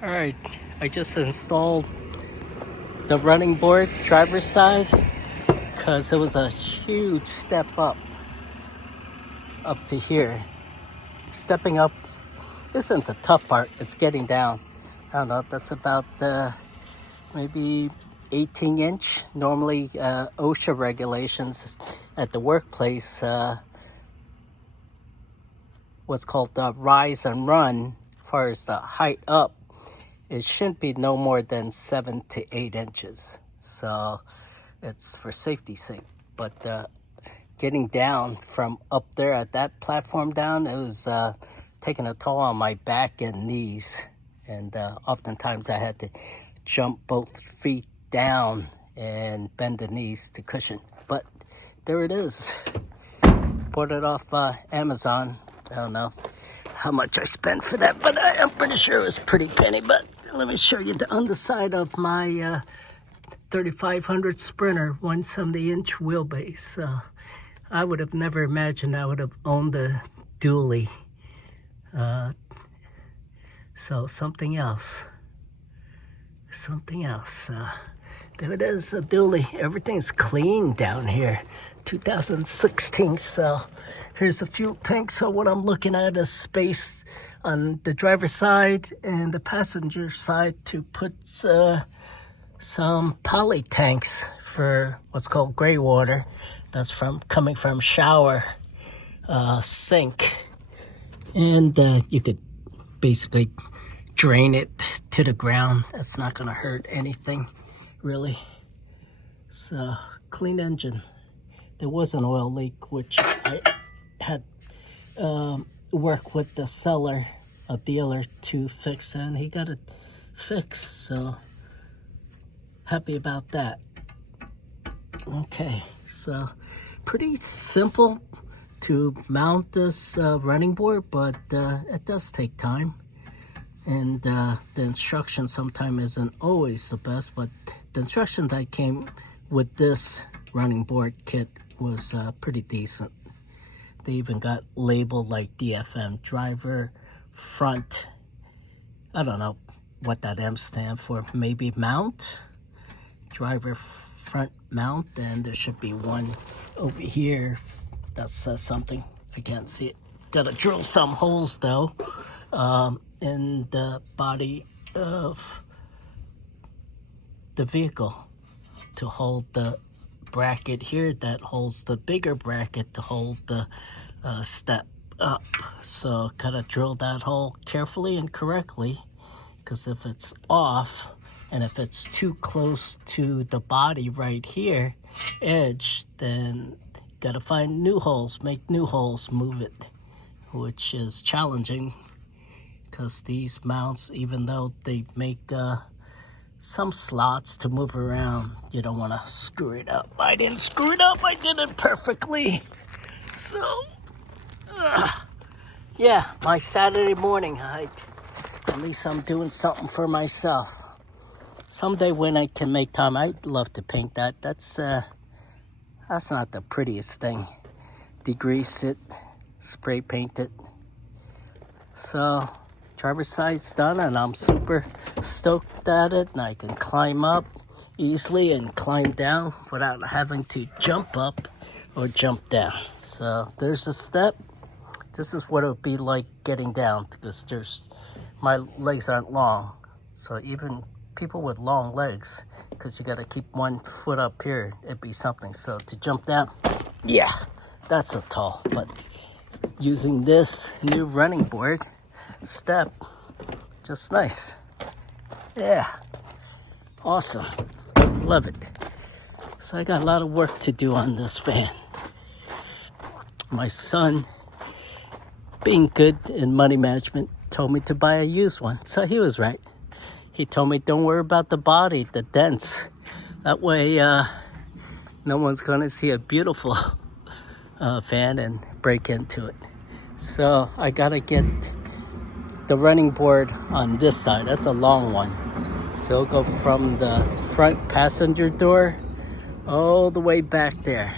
Alright, I just installed the running board driver's side because it was a huge step up to here. Stepping up isn't the tough part, it's getting down. I don't know, that's about maybe 18-inch. Normally OSHA regulations at the workplace, what's called rise and run, as far as the height up, it shouldn't be no more than 7 to 8 inches. So it's for safety's sake. But getting down from up there at that platform down, it was taking a toll on my back and knees. And oftentimes I had to jump both feet down and bend the knees to cushion. But there it is. Bought it off Amazon. I don't know how much I spent for that, but I'm pretty sure it was a pretty penny. But let me show you the underside of my 3500 Sprinter 170-inch wheelbase. I would have never imagined I would have owned a dually. So something else. There it is, a dually. Everything's clean down here. 2016, so here's the fuel tank. So what I'm looking at is space on the driver's side and the passenger side to put some poly tanks for what's called gray water. That's coming from shower sink, and you could basically drain it to the ground. That's not gonna hurt anything really. So clean engine. There was an oil leak which I had worked with the seller, a dealer, to fix, and he got it fixed, so happy about that. Okay, so pretty simple to mount this running board, but it does take time, and the instruction sometimes isn't always the best, but the instruction that came with this running board kit was pretty decent. They even got labeled like DFM, driver front. I don't know what that M stand for. Maybe mount, driver front mount. And there should be one over here that says something. I can't see it. Gotta drill some holes though in the body of the vehicle to hold the bracket here that holds the bigger bracket to hold the step up. So gotta drill that hole carefully and correctly, because if it's off and if it's too close to the body right here edge, then gotta find new holes, make new holes, move it, which is challenging because these mounts, even though they make some slots to move around, you don't want to screw it up. I didn't screw it up, I did it perfectly. So yeah, my Saturday morning, at least I'm doing something for myself. Someday when I can make time, I'd love to paint that. That's not the prettiest thing. Degrease it, spray paint it. So driver's side's done, and I'm super stoked at it, and I can climb up easily and climb down without having to jump up or jump down. So there's a step. This is what it would be like getting down, because my legs aren't long. So even people with long legs, because you got to keep one foot up here, it'd be something. So to jump down, yeah, that's a tall. But using this new running board step, just nice. Yeah, awesome, love it. So I got a lot of work to do on this van. My son, being good in money management, told me to buy a used one. So he was right. He told me, don't worry about the body, the dents. That way no one's gonna see a beautiful van and break into it. So I gotta get the running board on this side. That's a long one. So it'll go from the front passenger door all the way back there.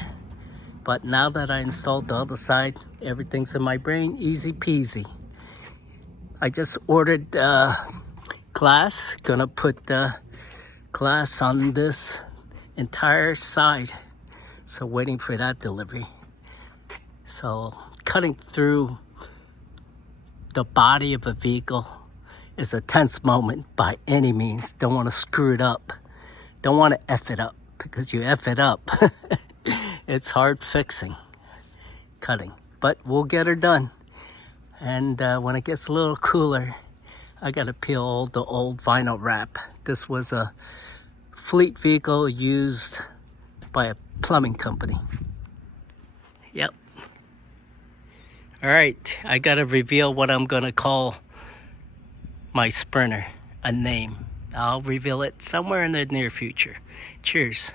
But now that I installed the other side, everything's in my brain, easy peasy. I just ordered glass. Gonna put the glass on this entire side. So waiting for that delivery. So cutting through the body of a vehicle is a tense moment by any means. Don't want to screw it up. Don't want to F it up, because you F it up, it's hard fixing, cutting. But we'll get her done. And when it gets a little cooler, I gotta peel all the old vinyl wrap. This was a fleet vehicle used by a plumbing company. Yep. All right, I gotta reveal what I'm gonna call my Sprinter, a name. I'll reveal it somewhere in the near future. Cheers.